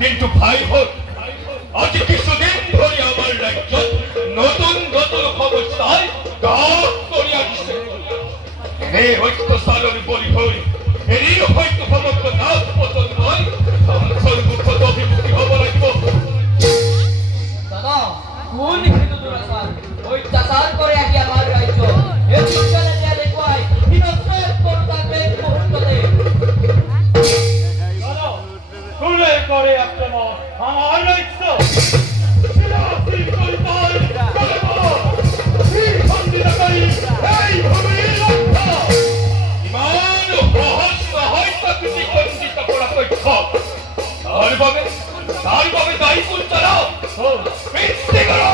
কিন্তু ভাই হোক আজ কিছুদিন ধরে আমার রাজ্য নতুন নতুন সমস্যায় গাঁত করিয়া দিছে এই হয়তো সালন বলি হই এই হয়তো সমস্ত নাচ পছন্দ নয় সর্বমুখত অভিমুখী হব লাগব দাদা কোন কিন্তু দুরাচার অত্যাচার করে আগে আমার রাজ্য এই বিজ্ঞানে যা দেখুয়াই বিনষ্টর করতে মুহূর্ততে দাদা তুলে করে আক্রমণ আমার রাজ্য শিলাসি করিতাই করব এই খন্ডিতাকারী এই ভূমির রক্ষা ইমান রহস্য হয়তো কিছু খন্ডিত করা তথ্য তারভাবে দায়ী কুল চালাও বৃষ্টি করো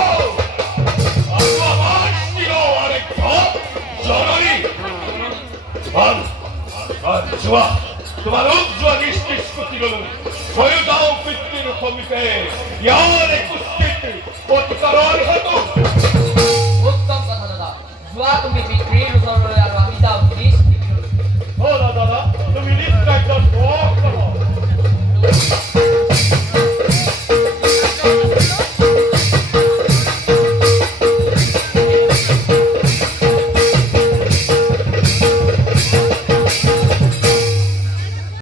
আমার ছিল আরেক জননী জুয়া তোমার জুয়া নিশ্চিত করতে গেল হয়ে যাও পৃথিবীর কমিতে ইয়ার এক